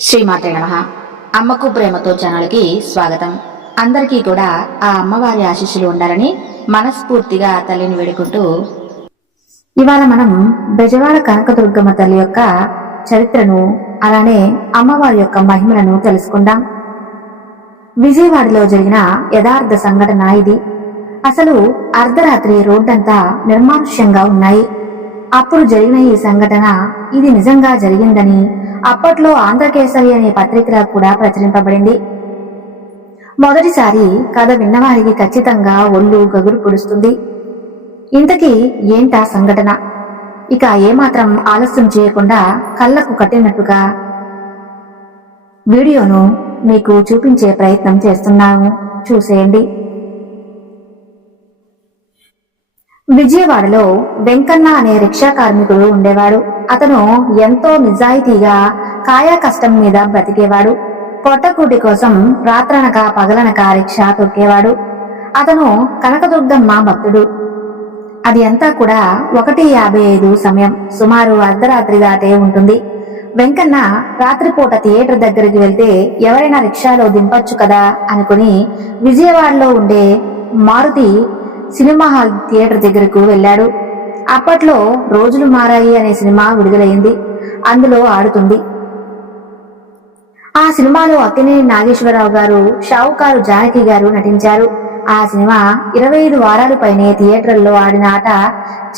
శ్రీమాతే నమః. అమ్మకు ప్రేమతో ఛానల్కి స్వాగతం. అందరికీ కూడా ఆ అమ్మవారి ఆశీస్సులు ఉండాలని మనస్ఫూర్తిగా తల్లిని వేడుకుంటూ ఇవాళ మనం బెజవాడ కనకదుర్గమ్మ తల్లి యొక్క చరిత్రను అలానే అమ్మవారి యొక్క మహిమలను తెలుసుకుందాం. విజయవాడలో జరిగిన యథార్థ సంఘటన ఇది. అసలు అర్ధరాత్రి రోడ్డంతా నిర్మానుష్యంగా ఉన్నాయి. అప్పుడు జరిగిన ఈ సంఘటన ఇది నిజంగా జరిగిందని అప్పట్లో ఆంధ్రకేసరి అనే పత్రికలో కూడా ప్రచురింపబడింది. మొదటిసారి కథ విన్నవారికి ఖచ్చితంగా ఒళ్ళు గగురు పొడుస్తుంది. ఇంతకీ ఏంటా సంఘటన? ఇక ఏమాత్రం ఆలస్యం చేయకుండా కళ్ళకు కట్టినట్టుగా వీడియోను మీకు చూపించే ప్రయత్నం చేస్తున్నాము, చూసేయండి. విజయవాడలో వెంకన్న అనే రిక్షా కార్మికుడు ఉండేవాడు. అతను ఎంతో నిజాయితీగా కాయా కష్టం మీద బ్రతికేవాడు. పొట్టకూటి కోసం రాత్రనక పగలనక రిక్షా తొక్కేవాడు. అతను కనకదుర్గమ్మ భక్తుడు. అది అంతా కూడా 1:55 సమయం, సుమారు అర్ధరాత్రి దాటే ఉంటుంది. వెంకన్న రాత్రిపూట థియేటర్ దగ్గరికి వెళ్తే ఎవరైనా రిక్షాలో దింపొచ్చు కదా అనుకుని విజయవాడలో ఉండే మారుతి సినిమా హాల్ థియేటర్ దగ్గరకు వెళ్ళాడు. అప్పట్లో రోజులు మారాయి అనే సినిమా విడుదలైంది. అందులో ఆడుతుంది. ఆ సినిమాలో అక్కినేని నాగేశ్వరరావు గారు, షావుకారు జానకి గారు నటించారు. ఆ సినిమా 25 వారాలు పైనే థియేటర్లో ఆడిన ఆట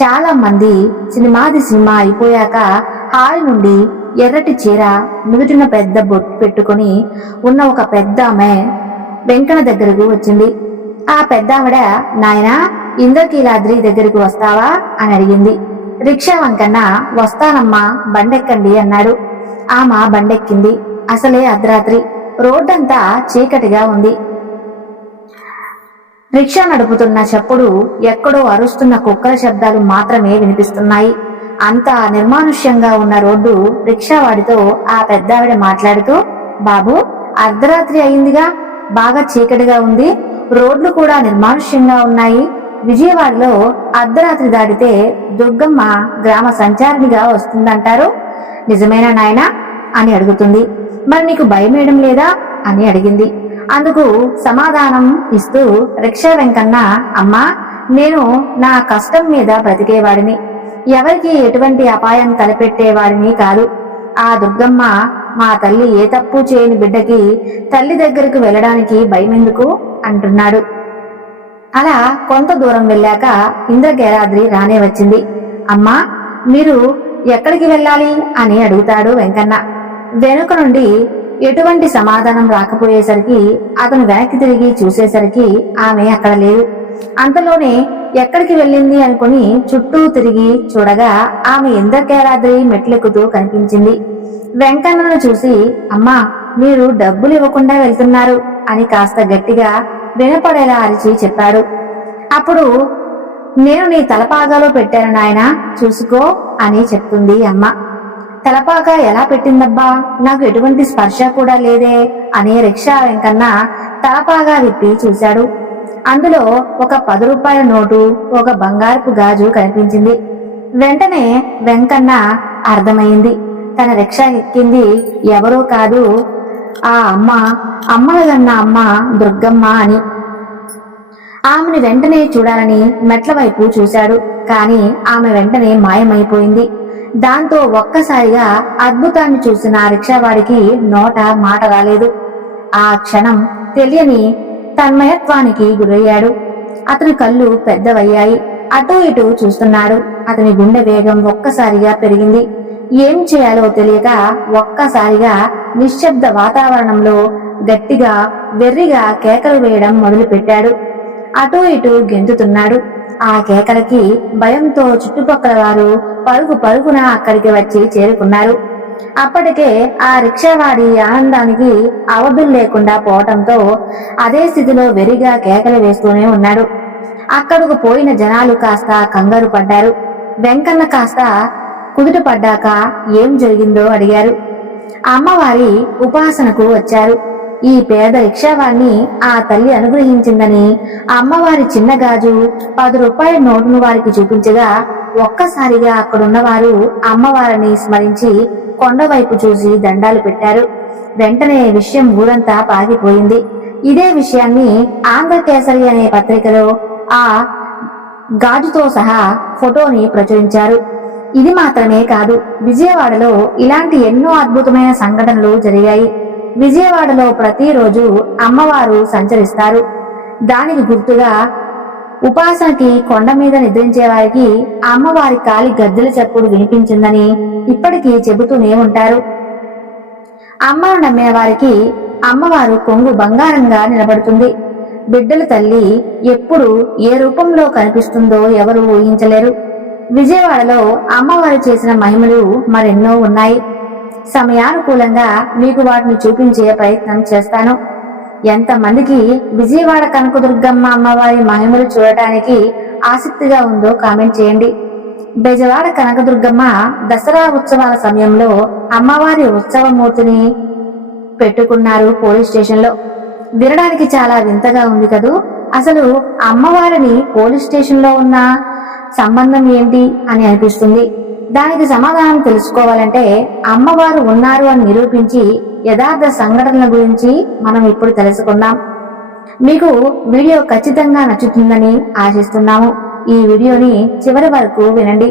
చాలా మంది సినిమా అయిపోయాక హాల్ నుండి ఎర్రటి చీర, నుదుటిన పెద్ద బొట్టు పెట్టుకుని ఉన్న ఒక పెద్ద ఆమె వెంకన్న దగ్గరకు వచ్చింది. ఆ పెద్దావిడ, నాయనా ఇంద్రకీలాద్రి దగ్గరికి వస్తావా అని అడిగింది. రిక్షా వెంకన్న, వస్తానమ్మా బండెక్కండి అన్నాడు. ఆమె బండెక్కింది. అసలే అర్ధరాత్రి, రోడ్డంతా చీకటిగా ఉంది. రిక్షా నడుపుతున్న చప్పుడు, ఎక్కడో అరుస్తున్న కుక్కల శబ్దాలు మాత్రమే వినిపిస్తున్నాయి. అంత నిర్మానుష్యంగా ఉన్న రోడ్డు రిక్షావాడితో ఆ పెద్దావిడ మాట్లాడుతూ, బాబు అర్ధరాత్రి అయిందిగా, బాగా చీకటిగా ఉంది, రోడ్లు కూడా నిర్మానుష్యంగా ఉన్నాయి. విజయవాడలో అర్ధరాత్రి దాటితే దుర్గమ్మ గ్రామ సంచారినిగా వస్తుందంటారు, నిజమేనా నాయనా అని అడుగుతుంది. మరి నీకు భయమేయడం లేదా అని అడిగింది. అందుకు సమాధానం ఇస్తూ రిక్షా వెంకన్న, అమ్మా నేను నా కష్టం మీద బ్రతికేవాడిని, ఎవరికి ఎటువంటి అపాయం తలపెట్టేవాడిని కాదు. ఆ దుర్గమ్మ మా తల్లి ఏ తప్పు చేయని బిడ్డకి తల్లి దగ్గరకు వెళ్ళడానికి భయమెందుకు అంటున్నాడు. అలా కొంత దూరం వెళ్ళాక ఇంద్రకీలాద్రి రానే వచ్చింది. అమ్మా మీరు ఎక్కడికి వెళ్ళాలి అని అడుగుతాడు వెంకన్న. వెనుక నుండి ఎటువంటి సమాధానం రాకపోయేసరికి అతను వెనక్కి తిరిగి చూసేసరికి ఆమె అక్కడ లేదు. అంతలోనే ఎక్కడికి వెళ్ళింది అనుకుని చుట్టూ తిరిగి చూడగా ఆమె ఇంద్రకీలాద్రి మెట్లెక్కుతూ కనిపించింది. వెంకన్నను చూసి, అమ్మా మీరు డబ్బులు ఇవ్వకుండా వెళ్తున్నారు అని కాస్త గట్టిగా వినపడేలా అరిచి చెప్పాడు. అప్పుడు, నేను నీ తలపాగాలో పెట్టాను నాయనా, చూసుకో అని చెప్తుంది అమ్మ. తలపాగా ఎలా పెట్టిందబ్బా, నాకు ఎటువంటి స్పర్శ కూడా లేదే అని రిక్షా వెంకన్న తలపాగా విప్పి చూశాడు. అందులో ఒక 10 రూపాయల నోటు, ఒక బంగారపు గాజు కనిపించింది. వెంటనే వెంకన్న అర్థమైంది, తన రిక్షా ఎక్కింది ఎవరో కాదు, ఆ అమ్మలగన్న అమ్మ దుర్గమ్మ అని. ఆమెను వెంటనే చూడాలని మెట్ల వైపు చూశాడు. కాని ఆమె వెంటనే మాయమైపోయింది. దాంతో ఒక్కసారిగా అద్భుతాన్ని చూసిన రిక్షావాడికి నోట మాట రాలేదు. ఆ క్షణం తెలియని తన్మయత్వానికి గురయ్యాడు. అతని కళ్ళు పెద్దవయ్యాయి. అటూ ఇటూ చూస్తున్నాడు. అతని గుండె వేగం ఒక్కసారిగా పెరిగింది. ఏం చేయాలో తెలియక ఒక్కసారిగా నిశ్శబ్ద వాతావరణంలో గట్టిగా వెర్రిగా కేకలు వేయడం మొదలుపెట్టాడు. అటూ ఇటూ గెంతుతున్నాడు. ఆ కేకలకి భయంతో చుట్టుపక్కల వారు పరుగు పరుగున అక్కడికి వచ్చి చేరుకున్నారు. అప్పటికే ఆ రిక్షావాడి ఆనందానికి అవధులు లేకుండా పోవటంతో అదే స్థితిలో వెర్రిగా కేకలు వేస్తూనే ఉన్నాడు. అక్కడకు పోయిన జనాలు కాస్త కంగారు పడ్డారు. వెంకన్న కాస్త కుదుట పడ్డాక ఏం జరిగిందో అడిగారు. అమ్మవారి ఉపాసనకు వచ్చారు. ఈ పేద రిక్షావాణ్ణి ఆ తల్లి అనుగ్రహించిందని అమ్మవారి చిన్న గాజు 10 రూపాయల నోటును వారికి చూపించగా ఒక్కసారిగా అక్కడున్నవారు అమ్మవారిని స్మరించి కొండవైపు చూసి దండాలు పెట్టారు. వెంటనే విషయం ఊరంతా పాకిపోయింది. ఇదే విషయాన్ని ఆంధ్రకేసరి అనే పత్రికలో ఆ గాజుతో సహా ఫోటోని ప్రచురించారు. ఇది మాత్రమే కాదు, విజయవాడలో ఇలాంటి ఎన్నో అద్భుతమైన సంఘటనలు జరిగాయి. విజయవాడలో ప్రతిరోజు అమ్మవారు సంచరిస్తారు. దానికి గుర్తుగా ఉపాసనకి కొండ మీద నిద్రించే వారికి అమ్మవారి కాలి గద్దెల చప్పుడు వినిపించిందని ఇప్పటికీ చెబుతూనే ఉంటారు. అమ్మను నమ్మిన వారికి అమ్మవారు కొంగు బంగారంగా నిలబడుతుంది. బిడ్డల తల్లి ఎప్పుడు ఏ రూపంలో కనిపిస్తుందో ఎవరు ఊహించలేరు. విజయవాడలో అమ్మవారు చేసిన మహిమలు మరెన్నో ఉన్నాయి. సమయానుకూలంగా మీకు వాటిని చూపించే ప్రయత్నం చేస్తాను. ఎంతమందికి విజయవాడ కనకదుర్గమ్మ అమ్మవారి మహిమలు చూడటానికి ఆసక్తిగా ఉందో కామెంట్ చేయండి. బెజవాడ కనకదుర్గమ్మ దసరా ఉత్సవాల సమయంలో అమ్మవారి ఉత్సవమూర్తిని పెట్టుకున్నారు పోలీస్ స్టేషన్లో. వినడానికి చాలా వింతగా ఉంది కదూ. అసలు అమ్మవారిని పోలీస్ స్టేషన్లో ఉన్న సంబంధం ఏంటి అని అనిపిస్తుంది. దానికి సమాధానం తెలుసుకోవాలంటే అమ్మవారు ఉన్నారు అని నిరూపించి యథార్థ సంఘటనల గురించి మనం ఇప్పుడు తెలుసుకుందాం. మీకు వీడియో ఖచ్చితంగా నచ్చుతుందని ఆశిస్తున్నాము. ఈ వీడియోని చివరి వరకు వినండి.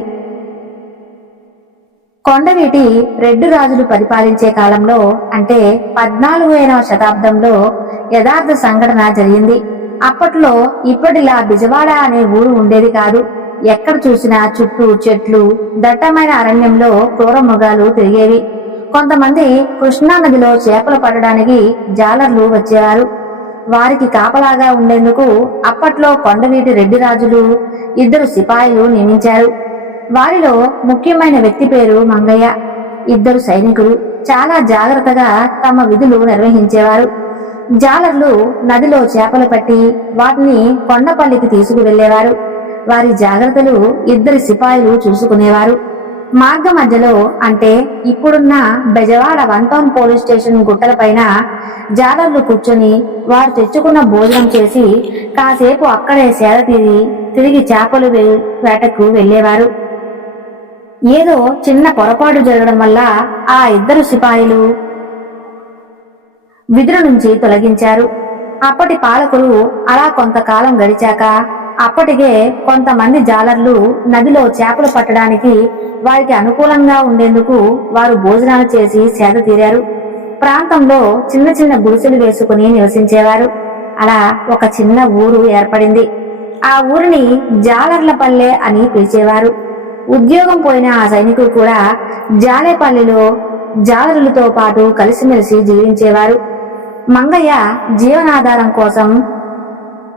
కొండవీటి రెడ్డి రాజులు పరిపాలించే కాలంలో అంటే 14వ శతాబ్దంలో యథార్థ సంఘటన జరిగింది. అప్పట్లో ఇప్పటిలా బిజవాడ అనే ఊరు ఉండేది కాదు. ఎక్కడ చూసినా చుట్టూ చెట్లు, దట్టమైన అరణ్యంలో క్రూర మృగాలు తిరిగేవి. కొంతమంది కృష్ణా నదిలో చేపలు పట్టడానికి జాలర్లు వచ్చేవారు. వారికి కాపలాగా ఉండేందుకు అప్పట్లో కొండవీటి రెడ్డి రాజులు 2 సిపాయిలు నియమించారు. వారిలో ముఖ్యమైన వ్యక్తి పేరు మంగయ్య. 2 సైనికులు చాలా జాగ్రత్తగా తమ విధులు నిర్వహించేవారు. జాలర్లు నదిలో చేపలు పట్టి వాటిని కొండపల్లికి తీసుకువెళ్లేవారు. వారి జాగ్రత్తలు 2 సిపాయిలు చూసుకునేవారు. మార్గ మధ్యలో అంటే ఇప్పుడున్న బెజవాడ 1 టౌన్ పోలీస్ స్టేషన్ గుట్టలపైన జాలర్లు కూర్చొని వారు తెచ్చుకున్న భోజనం చేసి కాసేపు అక్కడే సేద తీరి తిరిగి చేపలు వేటకు వెళ్లేవారు. ఏదో చిన్న పొరపాటు జరగడం వల్ల ఆ 2 సిపాయిలు విధుల నుంచి తొలగించారు. అప్పటి పాలకులు అలా కొంతకాలం గడిచాక అప్పటికే కొంతమంది జాలర్లు నదిలో చేపలు పట్టడానికి వారికి అనుకూలంగా ఉండేందుకు వారు భోజనాలు చేసి సేద తీరారు. ప్రాంతంలో చిన్న చిన్న గుడిసెలు వేసుకుని నివసించేవారు. అలా ఒక చిన్న ఊరు ఏర్పడింది. ఆ ఊరిని జాలర్లపల్లె అని పిలిచేవారు. ఉద్యోగం పోయిన ఆ సైనికులు కూడా జాలేపల్లిలో జాలరులతో పాటు కలిసిమెలిసి జీవించేవారు. మంగయ్య జీవనాధారం కోసం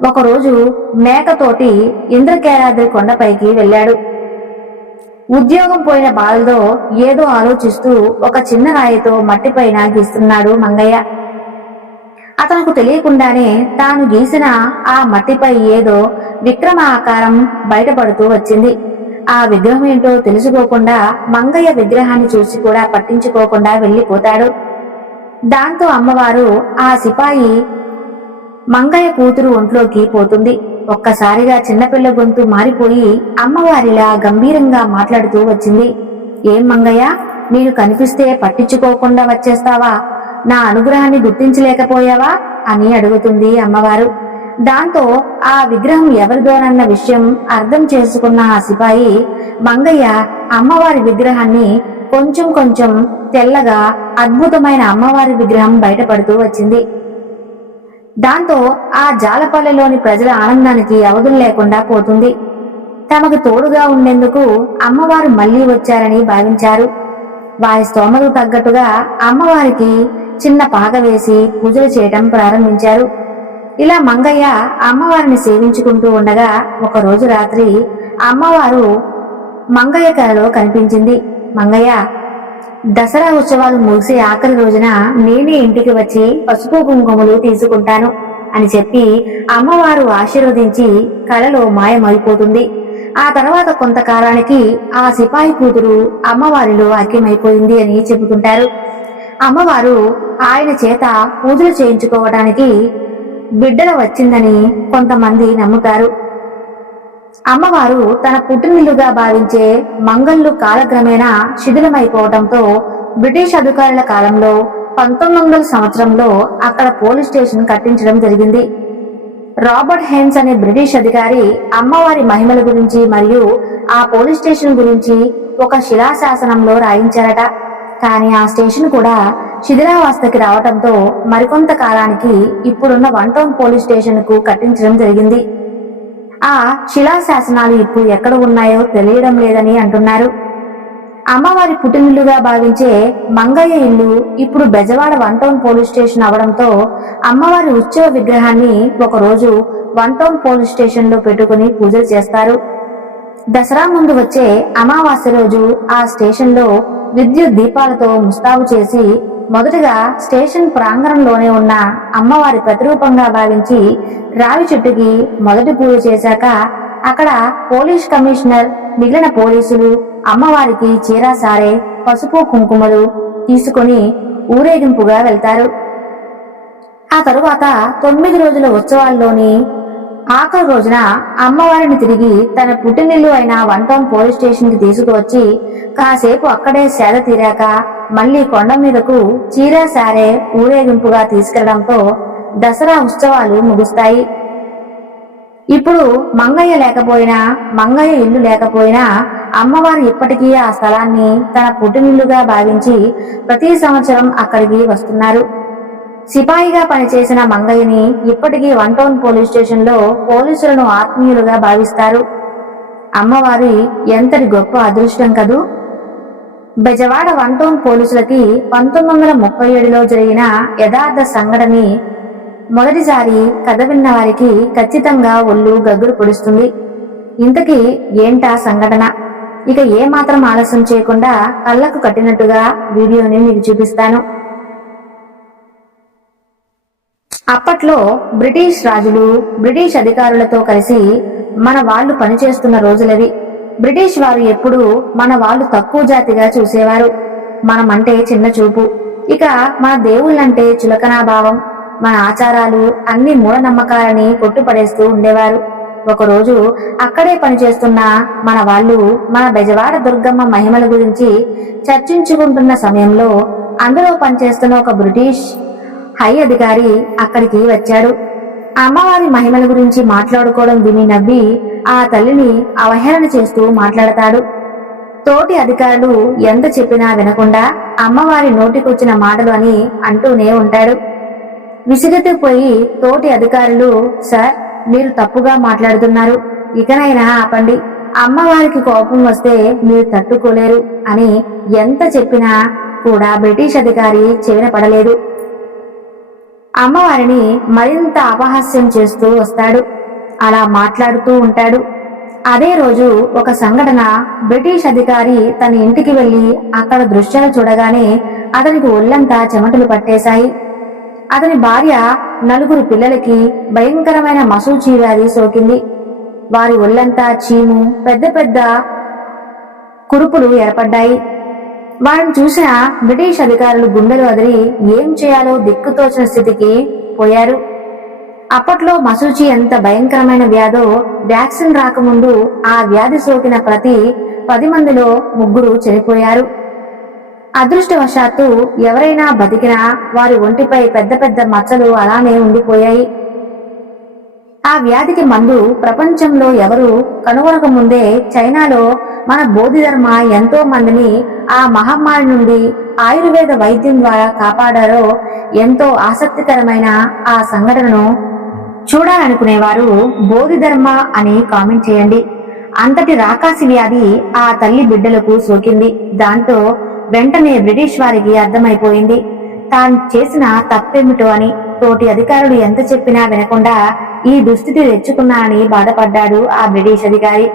ఒకరోజు మేకతోటి ఇంద్రకేలాద్రి కొండపైకి వెళ్ళాడు. ఉద్యోగం పోయిన బాధతో ఏదో ఆలోచిస్తూ ఒక చిన్న రాయితో మట్టిపైన గీస్తున్నాడు మంగయ్య. అతనికి తెలియకుండానే తాను గీసిన ఆ మట్టిపై ఏదో విక్రమ ఆకారం బయటపడుతూ వచ్చింది. ఆ విగ్రహం ఏంటో తెలుసుకోకుండా మంగయ్య విగ్రహాన్ని చూసి కూడా పట్టించుకోకుండా వెళ్లిపోతాడు. దాంతో అమ్మవారు ఆ సిపాయి మంగయ్య కూతురు ఒంట్లోకి పోతుంది. ఒక్కసారిగా చిన్నపిల్ల గొంతు మారిపోయి అమ్మవారిలా గంభీరంగా మాట్లాడుతూ వచ్చింది. ఏం మంగయ్య, నేను కనిపిస్తే పట్టించుకోకుండా వచ్చేస్తావా? నా అనుగ్రహాన్ని గుర్తించలేకపోయావా అని అడుగుతుంది అమ్మవారు. దాంతో ఆ విగ్రహం ఎవరిదోనన్న విషయం అర్థం చేసుకున్న ఆ సిపాయి మంగయ్య అమ్మవారి విగ్రహాన్ని కొంచెం కొంచెం తెల్లగా అద్భుతమైన అమ్మవారి విగ్రహం బయటపడుతూ వచ్చింది. దాంతో ఆ జాలపల్లెలోని ప్రజల ఆనందానికి అవధులు లేకుండా పోతుంది. తమకు తోడుగా ఉండేందుకు అమ్మవారు మళ్లీ వచ్చారని భావించారు. వారి స్తోమతకు తగ్గట్టుగా అమ్మవారికి చిన్న పాక వేసి పూజలు చేయటం ప్రారంభించారు. ఇలా మంగయ్య అమ్మవారిని సేవించుకుంటూ ఉండగా ఒకరోజు రాత్రి అమ్మవారు మంగయ్య కలలో కనిపించింది. మంగయ్య, దసరా ఉత్సవాలు ముగిసే ఆఖరి రోజున నేనే ఇంటికి వచ్చి పసుపు కుంకుమలు తీసుకుంటాను అని చెప్పి అమ్మవారు ఆశీర్వదించి కలలో మాయమైపోతుంది. ఆ తర్వాత కొంతకాలానికి ఆ సిపాయి కూతురు అమ్మవారిలో ఐక్యమైపోయింది అని చెబుతుంటారు. అమ్మవారు ఆయన చేత పూజలు చేయించుకోవడానికి బిడ్డల వచ్చిందని కొంతమంది నమ్ముతారు. అమ్మవారు తన పుట్టినిల్లుగా భావించే మంగళ్ళు కాలక్రమేణా శిథిలమైపోవడంతో బ్రిటిష్ అధికారుల కాలంలో 1900 సంవత్సరంలో అక్కడ పోలీస్ స్టేషన్ కట్టించడం జరిగింది. రాబర్ట్ హెన్స్ అనే బ్రిటిష్ అధికారి అమ్మవారి మహిమల గురించి మరియు ఆ పోలీస్ స్టేషన్ గురించి ఒక శిలాశాసనంలో రాయించారట. కానీ ఆ స్టేషన్ కూడా శిథిలావస్థకి రావడంతో మరికొంత కాలానికి ఇప్పుడున్న 1 టౌన్ పోలీస్ స్టేషన్ కు కట్టించడం జరిగింది. ఆ శిలాశాసనాలు ఇప్పుడు ఎక్కడ ఉన్నాయో తెలియడం లేదని అంటున్నారు. అమ్మవారి పుట్టినిల్లుగా భావించే మంగయ్య ఇల్లు ఇప్పుడు బెజవాడ 1 టౌన్ పోలీస్ స్టేషన్ అవడంతో అమ్మవారి ఉత్సవ విగ్రహాన్ని ఒకరోజు 1 టౌన్ పోలీస్ స్టేషన్ లో పెట్టుకుని పూజలు చేస్తారు. దసరా ముందు వచ్చే అమావాస్య రోజు ఆ స్టేషన్ లో విద్యుత్ దీపాలతో ముస్తాబు చేసి మొదటగా స్టేషన్ ప్రాంగణంలోనే ఉన్న అమ్మవారి ప్రతిరూపంగా భావించి రావి చెట్టుకి మొదటి పూజ చేశాక అక్కడ పోలీస్ కమిషనర్, మిగిలిన పోలీసులు అమ్మవారికి చీర సారే, పసుపు కుంకుమలు తీసుకుని ఊరేగింపుగా వెళ్తారు. ఆ తరువాత 9 రోజుల ఉత్సవాల్లోని ఆఖరి రోజున అమ్మవారిని తిరిగి తన పుట్టినిల్లు అయిన 1 టౌన్ పోలీస్ స్టేషన్ కి తీసుకువచ్చి కాసేపు అక్కడే సేద తీరాక మళ్లీ కొండ మీదకు చీర సారే ఊరేగింపుగా తీసుకెళ్లడంతో దసరా ఉత్సవాలు ముగుస్తాయి. ఇప్పుడు మంగయ్య లేకపోయినా, మంగయ్య ఇల్లు లేకపోయినా అమ్మవారు ఇప్పటికీ ఆ స్థలాన్ని తన పుట్టినిల్లుగా భావించి ప్రతి సంవత్సరం అక్కడికి వస్తున్నారు. సిపాయిగా పనిచేసిన మంగయ్యని ఇప్పటికీ 1 టౌన్ పోలీస్ స్టేషన్ లో పోలీసులను ఆత్మీయులుగా భావిస్తారు. అమ్మవారి ఎంతటి గొప్ప అదృష్టం కదూ. బెజవాడ 1 టౌన్ పోలీసులకి 1937లో జరిగిన యథార్థ సంఘటన మొదటిసారి కథ విన్న వారికి ఖచ్చితంగా ఒళ్ళు గగ్గురు పొడుస్తుంది. ఇంతకీ ఏంటా సంఘటన? ఇక ఏ మాత్రం ఆలస్యం చేయకుండా కళ్ళకు కట్టినట్టుగా వీడియోని మీకు చూపిస్తాను. అప్పట్లో బ్రిటిష్ రాజులు, బ్రిటిష్ అధికారులతో కలిసి మన వాళ్ళు పనిచేస్తున్న రోజులవి. బ్రిటిష్ వారు ఎప్పుడూ మన వాళ్ళు తక్కువ జాతిగా చూసేవారు. మనమంటే చిన్న చూపు. ఇక మన దేవుళ్ళంటే చులకనాభావం. మన ఆచారాలు అన్ని మూఢనమ్మకాలని కొట్టుపడేస్తూ ఉండేవారు. ఒకరోజు అక్కడే పనిచేస్తున్న మన వాళ్ళు మన బెజవాడ దుర్గమ్మ మహిమల గురించి చర్చించుకుంటున్న సమయంలో అందులో పనిచేస్తున్న ఒక బ్రిటిష్ హై అధికారి అక్కడికి వచ్చాడు. అమ్మవారి మహిమల గురించి మాట్లాడుకోవడం విని నవ్వి ఆ తల్లిని అవహేళన చేస్తూ మాట్లాడతాడు. తోటి అధికారులు ఎంత చెప్పినా వినకుండా అమ్మవారి నోటికొచ్చిన మాటలు అని అంటూనే ఉంటాడు. విసిగెత్తిపోయి తోటి అధికారులు, సార్ మీరు తప్పుగా మాట్లాడుతున్నారు, ఇకనైనా ఆపండి, అమ్మవారికి కోపం వస్తే మీరు తట్టుకోలేరు అని ఎంత చెప్పినా కూడా బ్రిటిష్ అధికారి చెవిన పడలేదు. అమ్మవారిని మరింత అపహాస్యం చేస్తూ వస్తాడు. అలా మాట్లాడుతూ ఉంటాడు. అదే రోజు ఒక సంఘటన. బ్రిటిష్ అధికారి తన ఇంటికి వెళ్లి అక్కడ దృశ్యాలు చూడగానే అతనికి ఒళ్ళంతా చెమటలు పట్టేశాయి. అతని భార్య, 4 పిల్లలకి భయంకరమైన మసూచి వ్యాధి సోకింది. వారి ఒళ్ళంతా చీము, పెద్ద పెద్ద కురుపులు ఏర్పడ్డాయి. వారిని చూసిన బ్రిటిష్ అధికారులు గుండెలు అదిరి ఏం చేయాలో దిక్కుతోచిన స్థితికి పోయారు. అప్పట్లో మసూచి ఎంత భయంకరమైన వ్యాధో వ్యాక్సిన్ రాకముందు ఆ వ్యాధి సోకిన ప్రతి 10 మందిలో 3 చనిపోయారు. అదృష్టవశాత్తు ఎవరైనా బతికినా వారి ఒంటిపై పెద్ద పెద్ద మచ్చలు అలానే ఉండిపోయాయి. ఆ వ్యాధికి మందు ప్రపంచంలో ఎవరు కనుగొనక ముందే చైనాలో మన బోధిధర్మ ఎంతో మందిని ఆ మహమ్మారి నుండి ఆయుర్వేద వైద్యం ద్వారా కాపాడారో ఎంతో ఆసక్తికరమైన ఆ సంఘటనను చూడాలనుకునేవారు బోధిధర్మ అని కామెంట్ చేయండి. అంతటి రాకాసి వ్యాధి ఆ తల్లి బిడ్డలకు సోకింది. దాంతో వెంటనే బ్రిటిష్ వారికి అర్థమైపోయింది తాను చేసిన తప్పేమిటో అని. తోటి అధికారులు ఎంత చెప్పినా వినకుండా ఈ దుస్థితి తెచ్చుకున్నానని బాధపడ్డాడు ఆ బ్రిటిష్ అధికారి.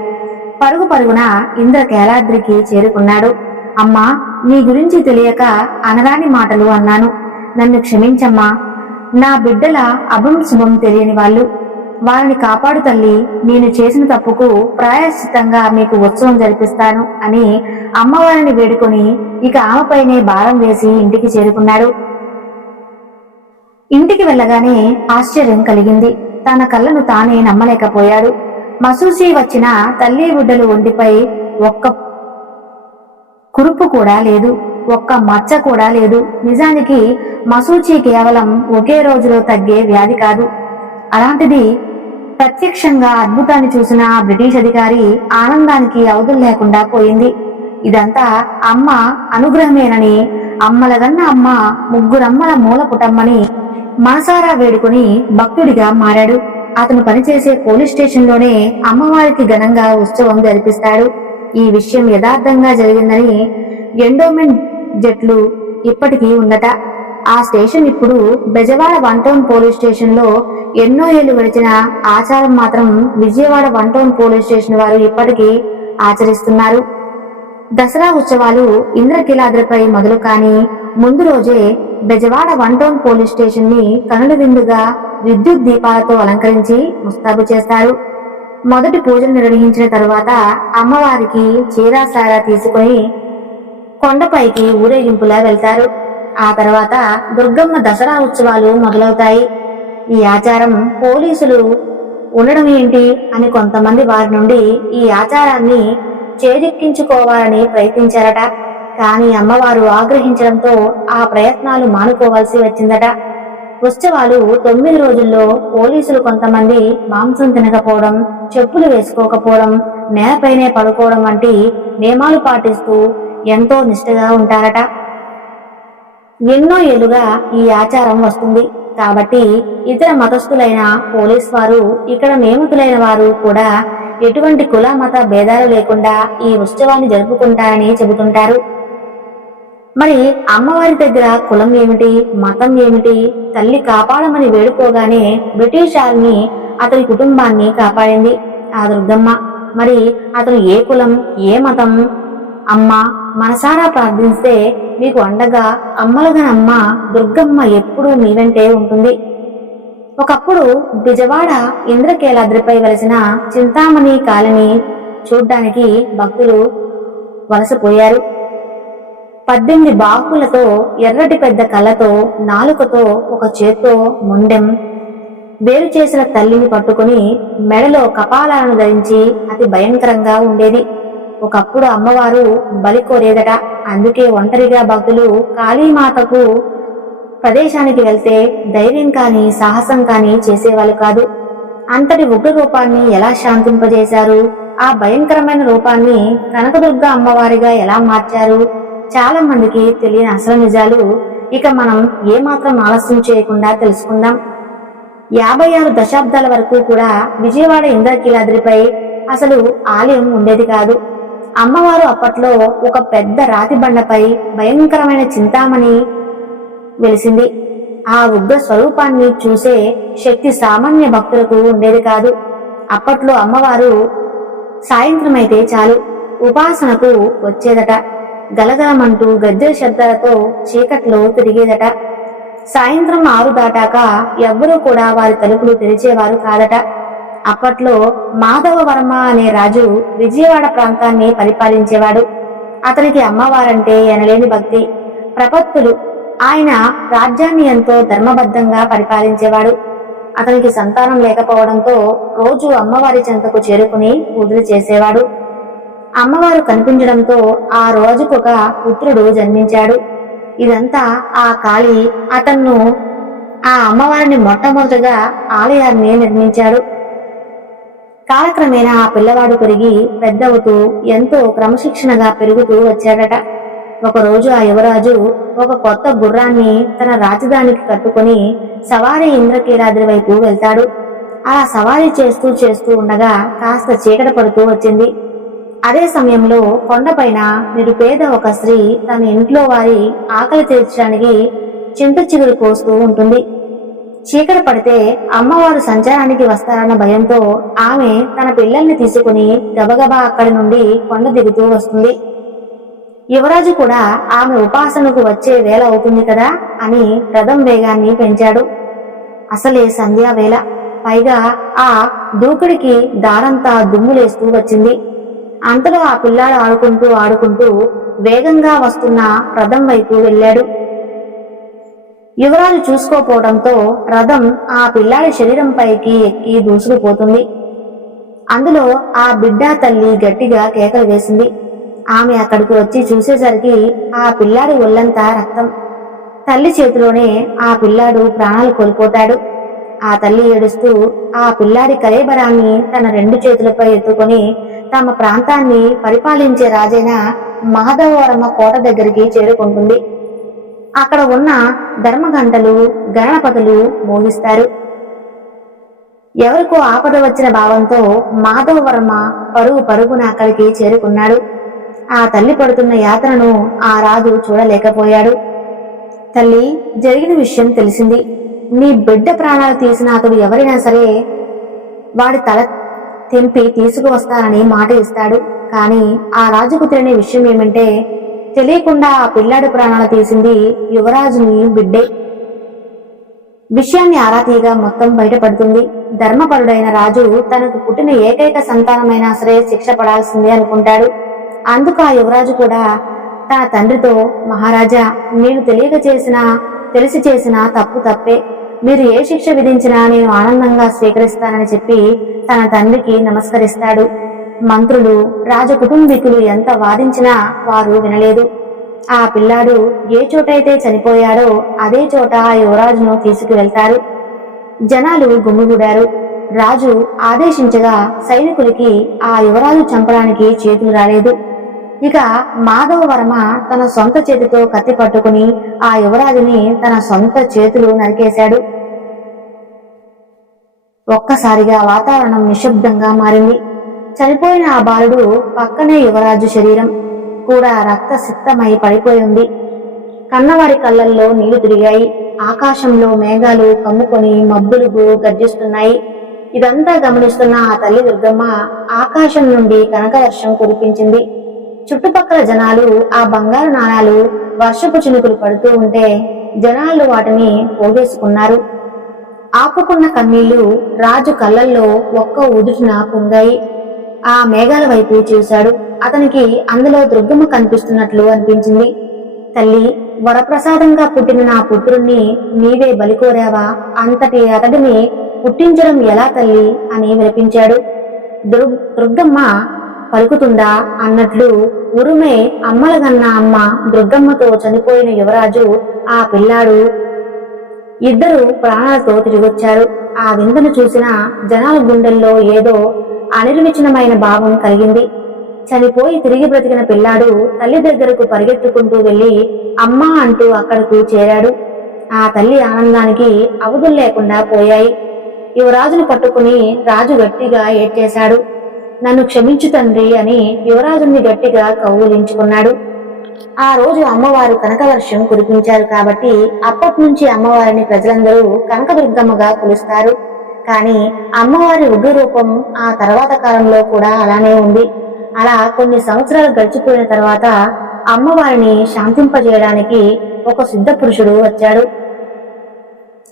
పరుగు పరుగున ఇంద్రకీలాద్రికి చేరుకున్నాడు. అమ్మా, నీ గురించి తెలియక అనరాని మాటలు అన్నాను, నన్ను క్షమించమ్మా. నా బిడ్డల అభం శుభం తెలియని వాళ్ళు, వారిని కాపాడు తల్లి. నేను చేసిన తప్పుకు ప్రాయశ్చిత్తంగా మీకు ఉత్సవం జరిపిస్తాను అని అమ్మవారిని వేడుకొని ఇక ఆమెపైనే భారం వేసి ఇంటికి చేరుకున్నాడు. ఇంటికి వెళ్ళగానే ఆశ్చర్యం కలిగింది. తన కళ్ళను తానే నమ్మలేకపోయాడు. మసూసి వచ్చిన తల్లి బిడ్డలు ఒంటిపై ఒక్క కురుపు కూడా లేదు. ఒక్క మచ్చ కూడా లేదు. నిజానికి మసూచి కేవలం ఒకే రోజులో తగ్గే వ్యాధి కాదు. అలాంటిది ప్రత్యక్షంగా అద్భుతాన్ని చూసిన ఆ బ్రిటిష్ అధికారి ఆనందానికి అవధులు లేకుండా పోయింది. ఇదంతా అమ్మ అనుగ్రహమేనని, అమ్మలగన్న అమ్మ ముగ్గురమ్మల మూల పుటమ్మని మనసారా వేడుకుని భక్తుడిగా మారాడు. అతను పనిచేసే పోలీస్ స్టేషన్లోనే అమ్మవారికి ఘనంగా ఉత్సవం జరిపిస్తాడు. ఈ విషయం యథార్థంగా జరిగిందని ఎండోమెంట్ జట్లు ఇప్పటికీ ఉందట. ఆ స్టేషన్ ఇప్పుడు బెజవాడ 1 టౌన్ పోలీస్ స్టేషన్ లో ఎన్నో ఏళ్లు గడిచిన ఆచారం మాత్రం విజయవాడ 1 టౌన్ పోలీస్ స్టేషన్ వారు ఇప్పటికీ ఆచరిస్తున్నారు. దసరా ఉత్సవాలు ఇంద్రకీలాద్రిపై మొదలు కాని ముందు రోజే బెజవాడ 1 టౌన్ పోలీస్ స్టేషన్ ని కనుల విందుగా విద్యుత్ దీపాలతో అలంకరించి ముస్తాబు చేస్తారు. మొదటి పూజలు నిర్వహించిన తరువాత అమ్మవారికి చీరాసారా తీసుకుని కొండపైకి ఊరేగింపులా వెళ్తారు. ఆ తర్వాత దుర్గమ్మ దసరా ఉత్సవాలు మొదలవుతాయి. ఈ ఆచారం పోలీసులు ఉండడం ఏంటి అని కొంతమంది వారి నుండి ఈ ఆచారాన్ని చేజిక్కించుకోవాలని ప్రయత్నించారట. కానీ అమ్మవారు ఆగ్రహించడంతో ఆ ప్రయత్నాలు మానుకోవాల్సి వచ్చిందట. ఉత్సవాలు 9 రోజుల్లో పోలీసులు కొంతమంది మాంసం తినకపోవడం, చెప్పులు వేసుకోకపోవడం, నేలపైనే పడుకోవడం వంటి నియమాలు పాటిస్తూ ఎంతో నిష్ఠగా ఉంటారట. ఎన్నో ఏళ్లుగా ఈ ఆచారం వస్తుంది కాబట్టి ఇతర మతస్థులైన పోలీస్ వారు, ఇక్కడ నియమితులైన వారు కూడా ఎటువంటి కుల మత భేదాలు లేకుండా ఈ ఉత్సవాన్ని జరుపుకుంటారని చెబుతుంటారు. మరి అమ్మవారి దగ్గర కులం ఏమిటి, మతం ఏమిటి? తల్లి కాపాడమని వేడుకోగానే బ్రిటిష్ ఆర్మీ అతని కుటుంబాన్ని కాపాడింది ఆ దుర్గమ్మ. మరి అతను ఏ కులం, ఏ మతం? అమ్మ మనసారా ప్రార్థిస్తే మీకు అండగా అమ్మలగనమ్మ దుర్గమ్మ ఎప్పుడూ మీ వెంటే ఉంటుంది. ఒకప్పుడు బిజవాడ ఇంద్రకీలాద్రిపై వెలిసిన చింతామణి కాలనీ చూడ్డానికి భక్తులు వలసపోయారు. 18 బాకులతో, ఎర్రటి పెద్ద కళ్ళతో, నాలుకతో, ఒక చేత్తో మొండెం వేరు చేసిన తల్లిని పట్టుకుని మెడలో కపాలాలను ధరించి అతి భయంకరంగా ఉండేది. ఒకప్పుడు అమ్మవారు బలి కోరేదట. అందుకే ఒంటరిగా భక్తులు కాళీమాతకు ప్రదేశానికి వెళ్తే ధైర్యం కాని సాహసం కాని చేసేవాళ్ళు కాదు. అంతటి ఉగ్ర రూపాన్ని ఎలా శాంతింపజేశారు? ఆ భయంకరమైన రూపాన్ని కనకదుర్గ అమ్మవారిగా ఎలా మార్చారు? చాలా మందికి తెలియని అసలు నిజాలు ఇక మనం ఏమాత్రం ఆలస్యం చేయకుండా తెలుసుకుందాం. 56 దశాబ్దాల వరకు కూడా విజయవాడ ఇంద్రకీలాద్రిపై అసలు ఆలయం ఉండేది కాదు. అమ్మవారు అప్పట్లో ఒక పెద్ద రాతి బండపై భయంకరమైన చింతామణి వెలిసింది. ఆ ఉగ్ర స్వరూపాన్ని చూసే శక్తి సామాన్య భక్తులకు ఉండేది కాదు. అప్పట్లో అమ్మవారు సాయంత్రం అయితే చాలు ఉపాసనకు వచ్చేదట. గలగలమంటూ గజ్జల శబ్దాలతో చీకట్లో తిరిగేదట. సాయంత్రం 6 దాటాక ఎవ్వరూ కూడా వారి తలుపులు తెరిచేవారు కాదట. అప్పట్లో మాధవ వర్మ అనే రాజు విజయవాడ ప్రాంతాన్ని పరిపాలించేవాడు. అతనికి అమ్మవారంటే ఎనలేని భక్తి, ప్రపత్తులు. ఆయన రాజ్యాన్ని ఎంతో ధర్మబద్ధంగా పరిపాలించేవాడు. అతనికి సంతానం లేకపోవడంతో రోజు అమ్మవారి చెంతకు చేరుకుని పూజలు చేసేవాడు. అమ్మవారు కనిపించడంతో ఆ రోజుకొక పుత్రుడు జన్మించాడు. ఇదంతా ఆ కాళీ అతన్ను ఆ అమ్మవారిని మొట్టమొదటిగా ఆలయాన్ని నిర్మించాడు. కాలక్రమేణా ఆ పిల్లవాడు పెరిగి పెద్దవుతూ ఎంతో క్రమశిక్షణగా పెరుగుతూ వచ్చాడట. ఒకరోజు ఆ యువరాజు ఒక కొత్త గుర్రాన్ని తన రాజధానికి కట్టుకుని సవారీ ఇంద్రకీలాద్రి వైపు వెళ్తాడు. అలా సవారీ చేస్తూ చేస్తూ ఉండగా కాస్త చీకటి పడుతూ వచ్చింది. అదే సమయంలో కొండపైన నిరుపేద ఒక స్త్రీ తన ఇంట్లో వారి ఆకలి తీర్చడానికి చింత చిగురు కోస్తూ ఉంటుంది. చీకటి పడితే అమ్మవారు సంచారానికి వస్తారన్న భయంతో ఆమె తన పిల్లల్ని తీసుకుని గబగబా అక్కడి నుండి కొండ దిగుతూ వస్తుంది. యువరాజు కూడా ఆమె ఉపాసనకు వచ్చే వేళ అవుతుంది కదా అని రథం వేగాన్ని పెంచాడు. అసలే సంధ్యావేళ, పైగా ఆ దూకుడికి దారంతా దుమ్ములేస్తూ వచ్చింది. అంతలో ఆ పిల్లాడు ఆడుకుంటూ ఆడుకుంటూ వేగంగా వస్తున్న రథం వైపు వెళ్ళాడు. యువరాజు చూసుకోపోవడంతో రథం ఆ పిల్లాడి శరీరంపైకి ఎక్కి దూసుకుపోతుంది. అందులో ఆ బిడ్డ తల్లి గట్టిగా కేకలు వేసింది. ఆమె అక్కడికి వచ్చి చూసేసరికి ఆ పిల్లాడి ఒళ్ళంతా రక్తం. తల్లి చేతిలోనే ఆ పిల్లాడు ప్రాణాలు కోల్పోతాడు. ఆ తల్లి ఏడుస్తూ ఆ పిల్లాడి కళేబరాన్ని తన 2 చేతులపై ఎత్తుకొని తమ ప్రాంతాన్ని పరిపాలించే రాజైన మాధవవర్మ కోట దగ్గరికి చేరుకుంటుంది. అక్కడ ఉన్న ధర్మగంటలు గణపతులు మోగిస్తారు. ఎవరికో ఆపద వచ్చిన భావంతో మాధవవర్మ పరుగు పరుగున అక్కడికి చేరుకున్నాడు. ఆ తల్లి పడుతున్న యాతనను ఆ రాజు చూడలేకపోయాడు. తల్లి, జరిగిన విషయం తెలిసింది. నీ బిడ్డ ప్రాణాలు తీసిన అతడు ఎవరైనా సరే వాడి తల తెంపి తీసుకువస్తానని మాట ఇస్తాడు. కానీ ఆ రాజుకు తెలియని విషయం ఏమంటే తెలియకుండా ఆ పిల్లాడి ప్రాణాలు తీసింది యువరాజుని బిడ్డే. విషయాన్ని ఆరా తీయగా మొత్తం బయటపడుతుంది. ధర్మపరుడైన రాజు తనకు పుట్టిన ఏకైక సంతానమైనా సరే శిక్ష పడాల్సిందే అనుకుంటాడు. అందుకు ఆ యువరాజు కూడా తన తండ్రితో, మహారాజా, నేను తెలిసి చేసిన తప్పు తప్పే. మీరు ఏ శిక్ష విధించినా నేను ఆనందంగా స్వీకరిస్తానని చెప్పి తన తండ్రికి నమస్కరిస్తాడు. మంత్రులు, రాజకుటుంబీకులు ఎంత వాదించినా వారు వినలేదు. ఆ పిల్లాడు ఏ చోటైతే చనిపోయాడో అదే చోట ఆ యువరాజును తీసుకువెళ్తారు. జనాలు గుమ్మిగూడారు. రాజు ఆదేశించగా సైనికులకి ఆ యువరాజు చంపడానికి చేతులు రాలేదు. ఇక మాధవవర్మ తన సొంత చేతితో కత్తి పట్టుకుని ఆ యువరాజుని తన సొంత చేతులు నరికేశాడు. ఒక్కసారిగా వాతావరణం నిశ్శబ్దంగా మారింది. చనిపోయిన ఆ బాలుడు పక్కనే యువరాజు శరీరం కూడా రక్తసిక్తమై పడిపోయి ఉంది. కన్నవారి కళ్ళల్లో నీళ్లు తిరిగాయి. ఆకాశంలో మేఘాలు కమ్ముకొని మబ్బులు గర్జిస్తున్నాయి. ఇదంతా గమనిస్తున్న ఆ తల్లి దుర్గమ్మ ఆకాశం నుండి కనకవర్షం కురిపించింది. చుట్టుపక్కల జనాలు ఆ బంగారు నాణాలు వర్షపు చినుకులు పడుతూ ఉంటే జనాలు వాటిని పోగేసుకున్నారు. ఆపుకున్న కన్నీళ్లు రాజు కళ్ళల్లో ఒక్క ఉదుటిన పొంగాయి. ఆ మేఘాల వైపు చూశాడు. అతనికి అందులో దుర్గమ్మ కనిపిస్తున్నట్లు అనిపించింది. తల్లి, వరప్రసాదంగా పుట్టిన నా పుత్రుణ్ణి నీవే బలికోరావా? అంతటి అతడిని పుట్టించడం ఎలా తల్లి అని వినిపించాడు. దుర్గమ్మ పలుకుతుందా అన్నట్లు ఉరుమే అమ్మలగన్న అమ్మ దుర్గమ్మతో చనిపోయిన యువరాజు, ఆ పిల్లాడు ఇద్దరు ప్రాణాలతో తిరిగొచ్చారు. ఆ విందును చూసిన జనాల గుండెల్లో ఏదో అనిర్వచనమైన భావం కలిగింది. చనిపోయి తిరిగి బ్రతికిన పిల్లాడు తల్లి దగ్గరకు పరిగెత్తుకుంటూ వెళ్లి అమ్మా అంటూ అక్కడకు చేరాడు. ఆ తల్లి ఆనందానికి అవధులు లేకుండా పోయాయి. యువరాజును పట్టుకుని రాజు గట్టిగా ఏడ్చేశాడు. నన్ను క్షమించు తండ్రి అని యువరాజుని గట్టిగా కౌగిలించుకున్నాడు. ఆ రోజు అమ్మవారు కనకవర్షం కురిపించారు కాబట్టి అప్పటి నుంచి అమ్మవారిని ప్రజలందరూ కనకదుర్గమ్మగా కొలుస్తారు. కానీ అమ్మవారి ఉగ్ర రూపం ఆ తర్వాత కాలంలో కూడా అలానే ఉంది. అలా కొన్ని సంవత్సరాలు గడిచిపోయిన తర్వాత అమ్మవారిని శాంతింపజేయడానికి ఒక సిద్ధ పురుషుడు వచ్చాడు.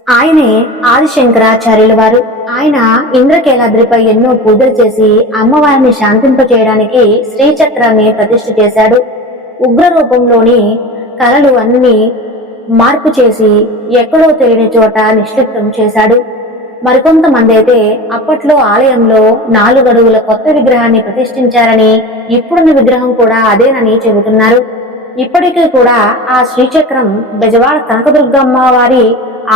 ఆయనే ఆదిశంకరాచార్యుల వారు. ఆయన ఇంద్రకీలాద్రిపై ఎన్నో పూజలు చేసి అమ్మవారిని శాంతింపజేయడానికి శ్రీచక్రాన్ని ప్రతిష్ఠ చేశాడు. ఉగ్ర రూపంలోని కళలు అన్ని మార్పు చేసి ఎక్కడో తెలియని చోట నిక్షిప్తం చేశాడు. మరికొంతమంది అయితే అప్పట్లో ఆలయంలో 4 అడుగుల కొత్త విగ్రహాన్ని ప్రతిష్ఠించారని, ఇప్పుడున్న విగ్రహం కూడా అదేనని చెబుతున్నారు. ఇప్పటికీ కూడా ఆ శ్రీచక్రం బెజవాడ కనకదుర్గమ్మ వారి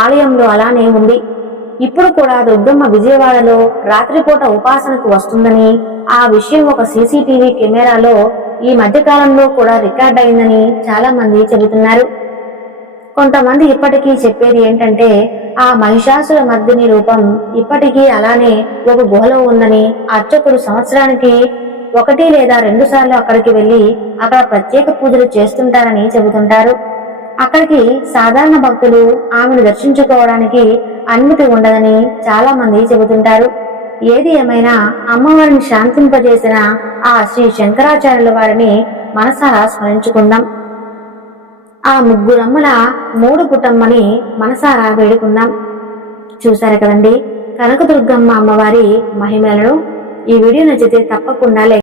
ఆలయంలో అలానే ఉంది. ఇప్పుడు కూడా దుర్గమ్మ విజయవాడలో రాత్రిపూట ఉపాసనకు వస్తుందని, ఆ విషయం ఒక సీసీటీవీ కెమెరాలో ఈ మధ్య కాలంలో కూడా రికార్డ్ అయిందని చాలా మంది చెబుతున్నారు. కొంతమంది ఇప్పటికీ చెప్పేది ఏంటంటే ఆ మహిషాసుర మర్దిని రూపం ఇప్పటికీ అలానే ఒక గుహలో ఉందని, అర్చకుడు సంవత్సరానికి 1 లేదా 2 సార్లు అక్కడికి వెళ్లి అక్కడ ప్రత్యేక పూజలు చేస్తుంటారని చెబుతుంటారు. అక్కడికి సాధారణ భక్తులు ఆమెను దర్శించుకోవడానికి అనుమతి ఉండదని చాలా మంది చెబుతుంటారు. ఏది ఏమైనా అమ్మవారిని శాంతింపజేసిన ఆ శ్రీ శంకరాచార్యుల వారిని మనసారా స్మరించుకుందాం. ఆ ముగ్గురమ్మల 3 పుటమ్మని మనసారా వేడుకుందాం. చూశారు కదండి కనకదుర్గమ్మ అమ్మవారి మహిమలను. ఈ వీడియో నచ్చితే తప్పకుండా